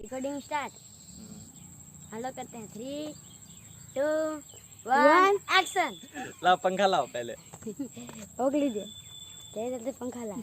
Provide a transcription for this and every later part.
Recording start. हम लोग करते हैं 3, 2, 1 एक्शन। लाओ पंखा लाओ पहले। रोक लीजिए, जल्दी पंखा ला।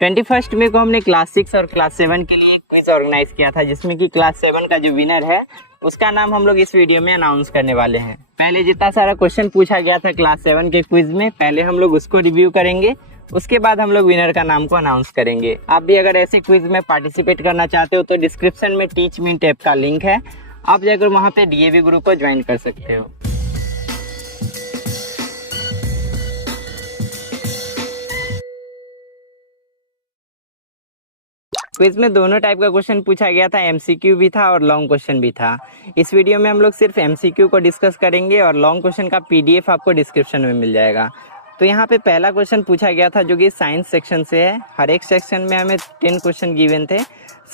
21 मई को हमने क्लास 6 और क्लास 7 के लिए क्विज ऑर्गेनाइज किया था, जिसमें कि क्लास 7 का जो विनर है उसका नाम हम लोग इस वीडियो में अनाउंस करने वाले हैं। पहले जितना सारा क्वेश्चन पूछा गया था क्लास 7 के क्विज में, पहले हम लोग उसको रिव्यू करेंगे, उसके बाद हम लोग विनर का नाम को अनाउंस करेंगे। आप भी अगर ऐसे क्विज में पार्टिसिपेट करना चाहते हो तो डिस्क्रिप्शन में टीच मी ऐप का लिंक है, आप जाकर वहाँ पे डीएवी ग्रुप को ज्वाइन कर सकते हो। क्विज में दोनों टाइप का क्वेश्चन पूछा गया था, एमसीक्यू भी था और लॉन्ग क्वेश्चन भी था। इस वीडियो में हम लोग सिर्फ एमसीक्यू को डिस्कस करेंगे और लॉन्ग क्वेश्चन का पीडीएफ आपको डिस्क्रिप्शन में मिल जाएगा। तो यहाँ पे पहला क्वेश्चन पूछा गया था जो कि साइंस सेक्शन से है। हर एक सेक्शन में हमें 10 क्वेश्चन गिवन थे।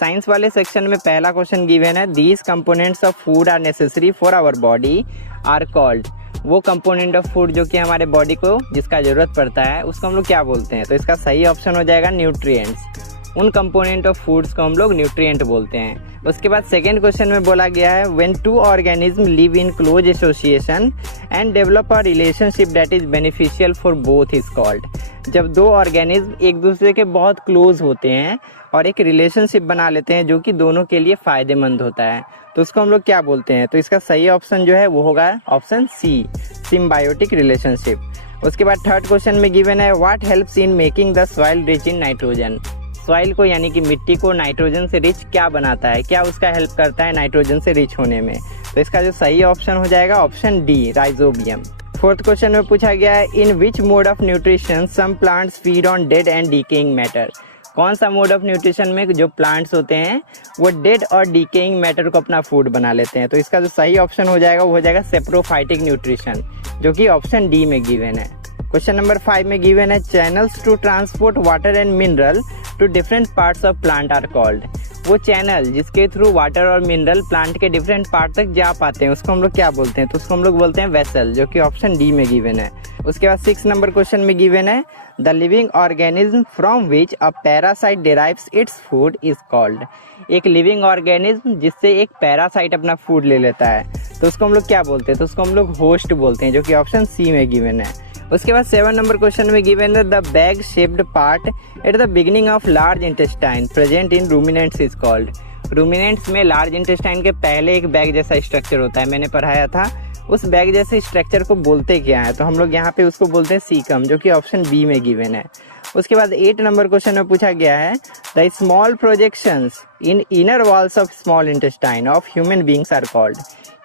साइंस वाले सेक्शन में पहला क्वेश्चन गिवन है, these components of food are necessary for our body are called. वो कंपोनेंट ऑफ फूड जो कि हमारे बॉडी को जिसका जरूरत पड़ता है उसको हम लोग क्या बोलते हैं? तो इसका सही ऑप्शन हो जाएगा न्यूट्रिएंट्स। उन कंपोनेंट ऑफ फूड्स को हम लोग न्यूट्रिएंट बोलते हैं। उसके बाद सेकेंड क्वेश्चन में बोला गया है, when two organism live in close association and develop a relationship that is beneficial for both is called. जब दो ऑर्गेनिज्म एक दूसरे के बहुत क्लोज होते हैं और एक रिलेशनशिप बना लेते हैं जो कि दोनों के लिए फायदेमंद होता है, तो उसको हम लोग क्या बोलते हैं? तो इसका सही ऑप्शन जो है वो होगा ऑप्शन सी, सिम्बायोटिक रिलेशनशिप। उसके बाद थर्ड क्वेश्चन में गिवन है, what helps in making the soil rich in nitrogen. Soil को यानी कि मिट्टी को नाइट्रोजन से रिच क्या बनाता है, क्या उसका हेल्प करता है नाइट्रोजन से रिच होने में? तो इसका जो सही ऑप्शन हो जाएगा option D, rhizobium. Fourth question में पूछा गया है, in which mode of nutrition some plants feed on dead and decaying matter. कौन सा मोड ऑफ न्यूट्रिशन में जो प्लांट्स होते हैं वो डेड और डीकेइंग मैटर को अपना फूड बना लेते हैं? तो इसका जो सही ऑप्शन हो जाएगा वो हो जाएगा सेप्रोफाइटिक न्यूट्रिशन, जो कि ऑप्शन डी में गिवन है। क्वेश्चन नंबर 5 में गिवन है, channels to transport water and mineral to different parts of plant are called. वो चैनल जिसके थ्रू वाटर और मिनरल प्लांट के डिफरेंट पार्ट तक जा पाते हैं उसको हम लोग क्या बोलते हैं? तो उसको हम लोग बोलते हैं वेसल, जो कि ऑप्शन डी में गिवन है। उसके बाद 6 नंबर क्वेश्चन में गिवन है, the living organism from which a parasite derives its food is called. एक लिविंग ऑर्गेनिज्म जिससे एक पैरासाइट अपना फूड ले लेता है तो उसको हम लोग क्या बोलते हैं? तो उसको हम लोग होस्ट बोलते हैं, जो कि ऑप्शन सी में गिवन है। उसके बाद 7 नंबर क्वेश्चन में गिवन है, the bag shaped part at the beginning of large intestine present in ruminants is called. Ruminants में लार्ज इंटेस्टाइन के पहले एक बैग जैसा स्ट्रक्चर होता है, मैंने पढ़ाया था। उस बैग जैसे स्ट्रक्चर को बोलते क्या है? तो हम लोग यहाँ पे उसको बोलते हैं सीकम, जो कि ऑप्शन बी में गिवन है। उसके बाद 8 नंबर क्वेश्चन में पूछा गया है, the small projections in inner walls of small intestine of human beings are called.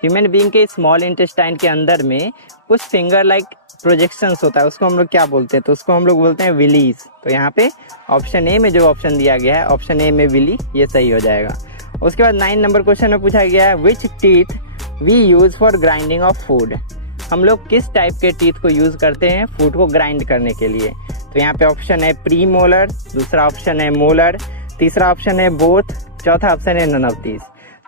Human being के स्मॉल इंटेस्टाइन के अंदर में कुछ फिंगर लाइक प्रोजेक्शंस होता है, उसको हम लोग क्या बोलते हैं? तो उसको हम लोग बोलते हैं विलीज। तो यहाँ पे ऑप्शन ए में जो ऑप्शन दिया गया है ऑप्शन ए में विली, ये सही हो जाएगा। उसके बाद 9 नंबर क्वेश्चन में पूछा गया है, which teeth we use for grinding of food. हम लोग किस टाइप के टीथ को यूज करते हैं फूड को ग्राइंड करने के लिए? तो यहाँ पे ऑप्शन है प्री मोलर, दूसरा ऑप्शन है मोलर, तीसरा ऑप्शन है बोथ, चौथा ऑप्शन है नन ऑफ दीज।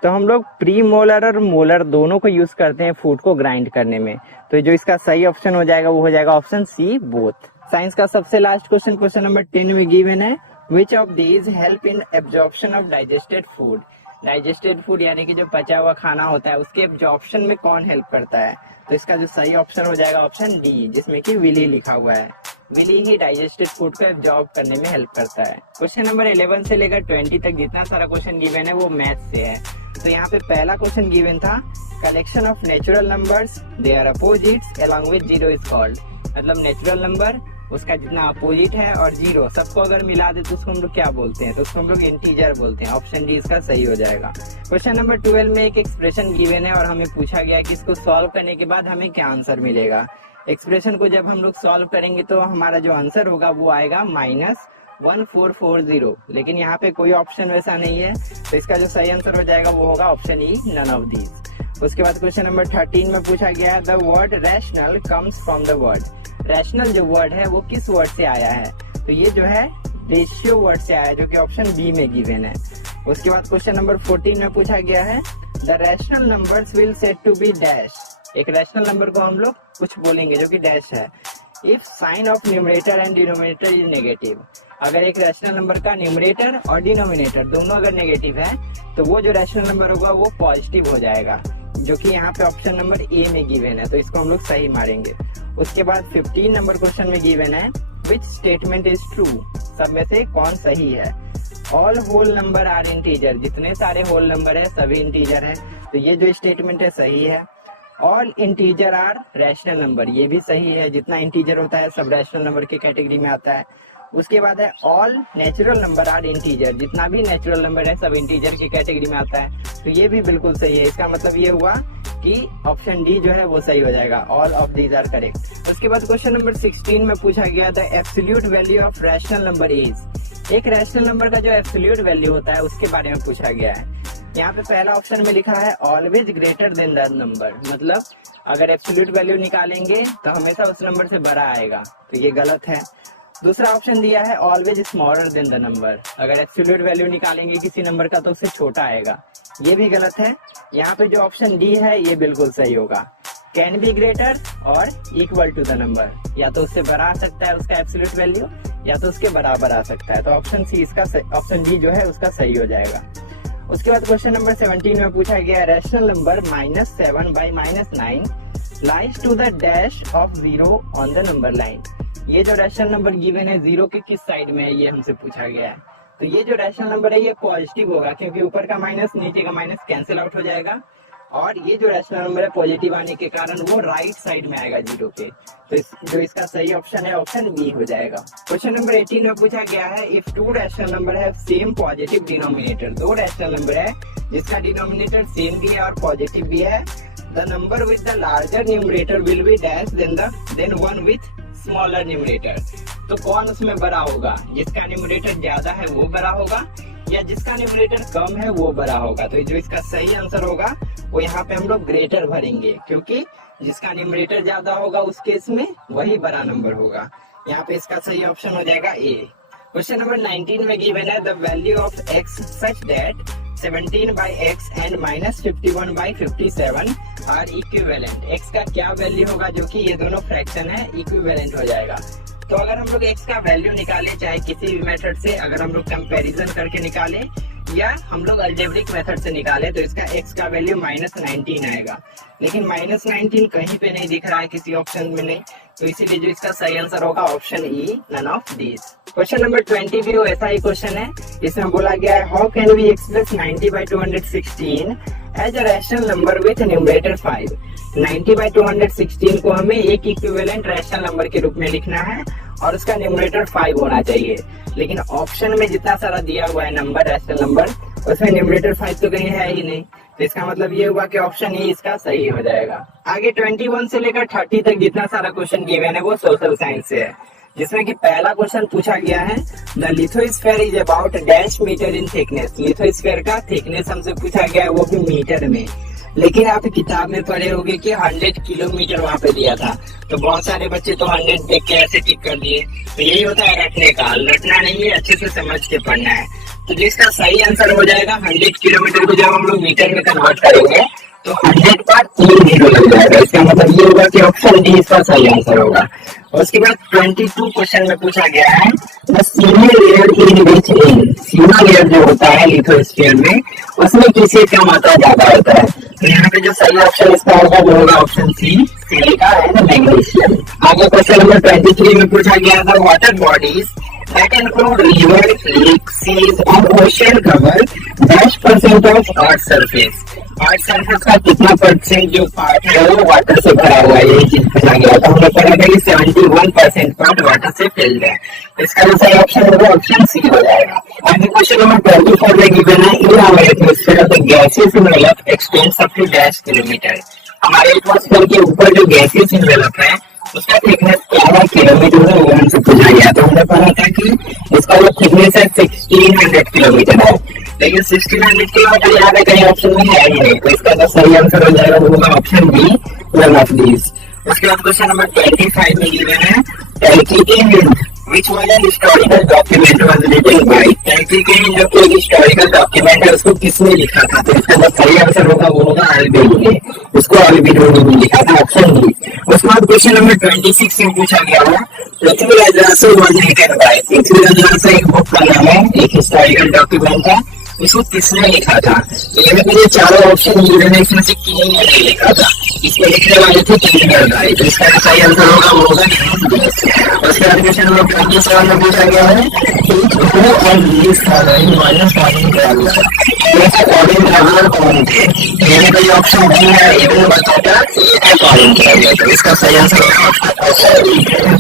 तो हम लोग प्री मोलर और मोलर दोनों को यूज करते हैं फूड को ग्राइंड करने में। तो जो इसका सही ऑप्शन हो जाएगा वो हो जाएगा ऑप्शन सी, बोथ। साइंस का सबसे लास्ट क्वेश्चन, क्वेश्चन नंबर 10 में गिवन है, which of these help in absorption of digested food. Digested food यानी कि जो पचा हुआ खाना होता है उसके एब्जॉर्प्शन में कौन हेल्प करता है? तो इसका जो सही ऑप्शन हो जाएगा ऑप्शन डी, जिसमें कि विली लिखा हुआ है। विली ही डाइजेस्टेड फूड को एब्जॉर्ब करने में हेल्प करता है। क्वेश्चन नंबर 11 से लेकर 20 तक जितना सारा क्वेश्चन गिवन है वो मैथ से है। तो यहाँ पे पहला क्वेश्चन गिवन था, collection of natural numbers their opposites along with zero is called. मतलब नेचुरल नंबर उसका जितना अपोजिट है और जीरो सबको अगर मिला दे तो उसको हम लोग क्या बोलते हैं? तो उसको हम लोग इंटीजर बोलते हैं। ऑप्शन डी इसका सही हो जाएगा। क्वेश्चन नंबर 12 में एक एक्सप्रेशन गिवन है और हमें पूछा गया कि इसको सॉल्व करने के बाद हमें क्या आंसर मिलेगा। एक्सप्रेशन को जब हम लोग सॉल्व करेंगे तो हमारा जो आंसर होगा वो आएगा -1440, लेकिन यहाँ पे कोई ऑप्शन वैसा नहीं है, तो इसका जो सही आंसर हो जाएगा वो होगा option E, none of these. उसके बाद क्वेश्चन नंबर 13 में पूछा गया है, the word rational comes from the word. Rational जो वर्ड है वो किस वर्ड से आया है? तो ये जो है रेशियो वर्ड से आया है, जो कि ऑप्शन बी में गिवन है। उसके बाद क्वेश्चन नंबर 14 में पूछा गया है, the rational numbers will said to be dash. एक रैशनल नंबर को हम लोग कुछ बोलेंगे जो कि डैश है। If sign of numerator and denominator is negative. अगर एक रैशनल नंबर का न्यूमरेटर और डिनोमिनेटर दोनों अगर नेगेटिव है तो वो जो रैशनल नंबर होगा वो पॉजिटिव हो जाएगा, जो कि यहाँ पे ऑप्शन नंबर ए में गिवन है, तो इसको हम लोग सही मारेंगे। उसके बाद 15 नंबर क्वेश्चन में गिवन है विच स्टेटमेंट इज ट्रू, सब में से कौन सही है। All whole number are integer, जितने सारे होल नंबर है सभी इंटीजर है, तो ये जो स्टेटमेंट है सही है। All integer are rational number, ये भी सही है, जितना इंटीजर होता है सब रैशनल नंबर की कैटेगरी में आता है। उसके बाद है all natural number are integer, जितना भी नेचुरल नंबर है सब इंटीजर की कैटेगरी में आता है, तो ये भी बिल्कुल सही है। इसका मतलब ये हुआ कि ऑप्शन डी जो है वो सही हो जाएगा, all of these are correct. उसके बाद क्वेश्चन नंबर 16 में पूछा गया था absolute value of rational number is. एक रैशनल नंबर का जो एब्सोल्यूट वैल्यू होता है उसके बारे में पूछा गया है। यहाँ पे पहला ऑप्शन में लिखा है always greater than the number, मतलब अगर एब्सोल्यूट वैल्यू निकालेंगे तो हमेशा उस नंबर से बड़ा आएगा, तो ये गलत है। दूसरा ऑप्शन दिया है always smaller than the number, अगर एब्सोल्यूट वैल्यू निकालेंगे किसी नंबर का तो उससे छोटा आएगा, ये भी गलत है। यहाँ पे जो ऑप्शन डी है ये बिल्कुल सही होगा, कैन बी ग्रेटर और इक्वल टू द नंबर, या तो उससे बड़ा आ सकता है उसका एब्सोल्यूट वैल्यू या तो उसके बराबर आ सकता है, तो ऑप्शन सी इसका ऑप्शन डी जो है उसका सही हो जाएगा। उसके बाद क्वेश्चन नंबर 17 में पूछा गया rational number -7 by -9 lies to the dash of 0 on the number line. ये जो रैशनल नंबर गिवन है 0 के किस साइड में है ये हमसे पूछा गया है, तो ये जो रैशनल नंबर है ये पॉजिटिव होगा, क्योंकि ऊपर का माइनस नीचे का माइनस कैंसिल आउट हो जाएगा, और ये जो रैशनल नंबर है पॉजिटिव आने के कारण वो राइट साइड में आएगा 0 के, तो जो इसका सही ऑप्शन है ऑप्शन बी हो जाएगा। क्वेश्चन नंबर 18 में पूछा गया है इफ टू रैशनल नंबर है सेम पॉजिटिव डिनोमिनेटर, दो रैशनल नंबर है जिसका डिनोमिनेटर सेम भी है और पॉजिटिव भी है, the number with the larger numerator will be dash than one with smaller numerator. तो कौन उसमें बड़ा होगा, जिसका न्यूमरेटर ज्यादा है वो बड़ा होगा या जिसका न्यूमरेटर कम है वो बड़ा होगा। तो जो इसका सही आंसर होगा वो यहाँ पे हम लोग ग्रेटर भरेंगे, क्योंकि जिसका न्यूमरेटर ज्यादा होगा उस केस में वही बड़ा नंबर होगा। यहाँ पे इसका सही ऑप्शन हो जाएगा ए। क्वेश्चन नंबर 19 में गिवन है the value of x such that 17 by x and -51 by 57 are equivalent. x का क्या वैल्यू होगा जो कि ये दोनों फ्रैक्शन है, इक्विवेलेंट हो जाएगा। तो अगर हम लोग x का वैल्यू निकाले, चाहे किसी भी मेथड से, अगर हम लोग कंपैरिजन करके निकाले या हम लोग अल्जेब्रिक मेथड से निकाले, तो इसका x का वैल्यू -19 आएगा, लेकिन -19 कहीं पे नहीं दिख रहा है, किसी ऑप्शन में नहीं, तो इसीलिए जो इसका सही आंसर होगा option E, none of these. Question number 20 भी ऐसा ही क्वेश्चन है, इसमें बोला गया है how can we express 90 by 216 as a rational number with numerator 5। 90 by 216 को हमें एक इक्विवेलेंट रैशनल नंबर के रूप में लिखना है और उसका न्यूमरेटर 5 होना चाहिए, लेकिन ऑप्शन में जितना सारा दिया हुआ है नंबर, रैशनल नंबर, उसमें न्यूमरेटर 5 तो कहीं है ही नहीं, तो इसका मतलब ये हुआ कि ऑप्शन ही इसका सही हो जाएगा। आगे 21 से लेकर 30 तक जितना सारा क्वेश्चन गिवन है वो सोशल साइंस से है, जिसमें कि पहला क्वेश्चन पूछा गया है the lithosphere is about dash metre in thickness. Lithosphere का थिकनेस हमसे पूछा गया है, वो भी मीटर में, लेकिन आप किताब में पढ़े होंगे कि 100 किलोमीटर वहाँ पे दिया था, तो बहुत सारे बच्चे तो 100 देख के ऐसे टिक कर दिए, तो यही होता है रटने का, रटना नहीं है, अच्छे से समझ के पढ़ना है। तो जिसका सही आंसर हो जाएगा 100 किलोमीटर को जब हम लोग मीटर में कन्वर्ट करेंगे तो 100 पर 3 जीरो लग जाएगा, इसका मतलब ये होगा कि ऑप्शन डी इसका सही आंसर होगा। उसके बाद 22 क्वेश्चन में पूछा गया है the senior layer in which in. Senior layer जो होता है लिथोस्फीयर में, उसमें किसी का मात्रा ज्यादा होता है, तो यहाँ पे जो सही ऑप्शन इसका होगा वो होगा option C, silica and magnesium. आगे क्वेश्चन नंबर 23 में पूछा गया था water bodies that include river, lake, seas and ocean cover -% of earth surface। Earth surface का कितना परसेंट जो पार्ट है वो वाटर से भरा हुआ है, यही चीज पूछा गया था। हमने पढ़ा था कि 71% पार्ट वाटर से फिल्ड है, इसका जो सही ऑप्शन होगा ऑप्शन सी हो जाएगा। आगे क्वेश्चन नंबर 24 में गिवन है in our atmosphere the gases envelope extends up to dash kilometre. हमारे एटमॉस्फेयर के ऊपर जो गैसेस एनवेलप है उसका थिकनेस क्या है, किलोमीटर में, वो हमसे पूछा गया। तो हमने पढ़ा था कि इसका जो थिकनेस है 1600 किलोमीटर है, लेकिन 1600 किलोमीटर यहाँ पे कहीं ऑप्शन में है ही नहीं, तो इसका जो सही आंसर हो जाएगा वो होगा option B, one of these. उसके बाद क्वेश्चन नंबर 25 में गिवन है calculating which was an historical document was written by country के जो कोई हिस्टोरिकल डॉक्यूमेंट है उसको किसने लिखा था। तो इसका जो सही आंसर होगा वो होगा अल्बेनी, उसको अल्बेनी ने लिखा था, ऑप्शन डी। उसके बाद क्वेश्चन नंबर 26 में पूछा गया है Prithviraj Raso was written by, Prithviraj Raso एक बुक का नाम है, एक हिस्टोरिकल डॉक्यूमेंट है, उसको किसने लिखा था। तो यहाँ पे ये चारों ऑप्शन मिल रहे हैं, इसमें से किसी ने नहीं लिखा था, इसको लिखने वाले थे चंडीगढ़ भाई। तो इसका सही आंसर होगा वो होगा उसके बाद क्वेश्चन नंबर 27 में पूछा गया है कौन थे। मैंने कोई ऑप्शन डी है इवन बताता अकॉर्डिंग किया गया, तो इसका सही आंसर होगा।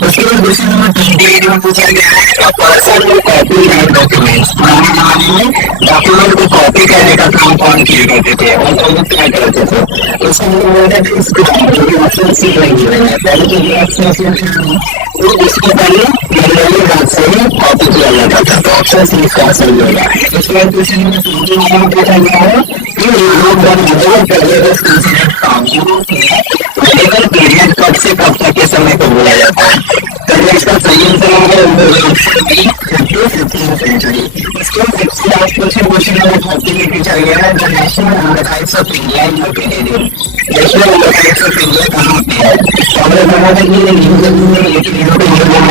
उसके बाद क्वेश्चन नंबर 28 में पूछा गया है पर्सन को कॉपी डॉक्यूमेंट्स, पुराने जमाने में डॉक्यूमेंट को कॉपी करने का काम कौन किए करते थे और कौन क्या करते थे। ऑप्शन सी लगी हुई है, पहले ऑप्शन इसको पहले मैनुअली हाथ से कॉपी किया जाता था, तो ऑप्शन सी इसका आंसर होगा। इसके बाद क्वेश्चन नंबर पूछा गया है कि मेडिकल पीरियड कब से कब तक के समय को बोला जाता है। तो इसका सही आंसर होगा ऑप्शन बी 15th सेंचुरी। इसके बाद क्वेश्चन नंबर 30 में पूछा गया है the national archives of India in located, national archives of India कहाँ पे है। हमने कहा था कि लेकिन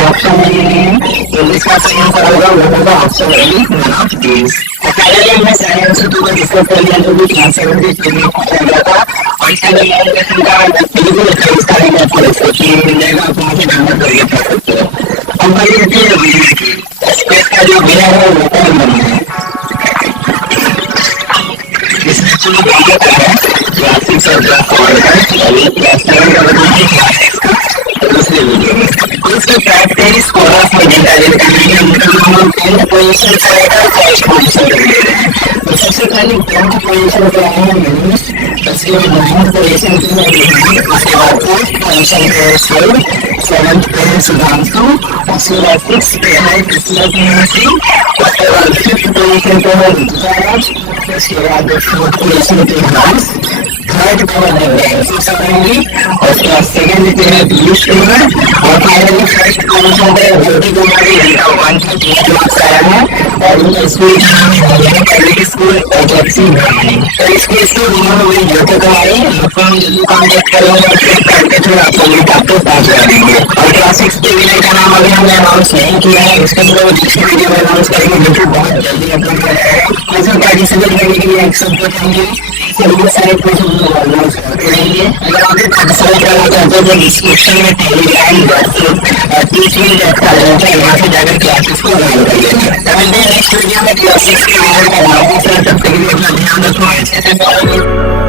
ऑप्शन नहीं है, तो इसका सही आंसर होगा वो होगा option A one of these. तो पहले हमने सही आंसर तो डिस्कस कर लिया जो कि आंसर पूछा गया था, और इसका इसका आपको एक्सप्लेन मिल जाएगा, आप मुझे डाउनलोड करके पढ़ सकते हो। हम पढ़ लेते हैं स्पेस का जो बिना है वो कौन बना है। इसमें चलो बात है क्लासिक्स और क्लास का बदला है क्लासिक्स का दूसरे वीडियो में। इसके प्रैक्टिस स्कॉलर्स में डेटा लेकर हम 10th पोजीशन से लेकर 1st पोजीशन तक ले रहे हैं। तो सबसे पहले 10th पोजीशन पे आए हैं मनीष, उसके बाद 9th पोजीशन पे है, उसके बाद 4th पोजीशन पे है शिव, 7th पे है सुधांशु, उसके बाद 6th पे है कृष्ण सिंह, उसके बाद 5th पोजीशन पे है ऋतुराज, उसके बाद 4th पोजीशन पे हर्ष, 3rd पे है गैंसी सपरेंगी, उसके बाद 2nd पे है पीयूष कुमार, और फाइनली 1st पोजीशन पे ज्योति कुमारी लड़का 138 मार्क्स आया है। और उनका स्कूल का नाम है पब्लिक स्कूल एचएफसी ब्राह्मणी। तो इसके स्कूल दोनों हुई ज्योति कुमारी, आपको हम जल्दी कॉन्टेक्ट करेंगे और चेक करके फिर आपको लिंक आपको पहुंचा देंगे। और क्लास 6 के विनर का नाम अभी हमने अनाउंस नहीं किया है, इसका मतलब दूसरे वीडियो में अनाउंस करेंगे जो कि बहुत जल्दी अपलोड करेंगे। इसमें पार्टिसिपेट करने के लिए एक्सेप्ट करेंगे, ये सारे क्वेश्चन अनाउंस करते रहेंगे। अगर आपको पार्टिसिपेट करना चाहते हैं तो डिस्क्रिप्शन में टेलीग्राम व्हाट्सएप टीचिंग का लिंक है, वहां से जाकर क्लासेस को ज्वाइन कर लेंगे। नेक्स्ट वीडियो में क्लासेस के विनर का नाम, तब तक के लिए अपना ध्यान रखो, अच्छे से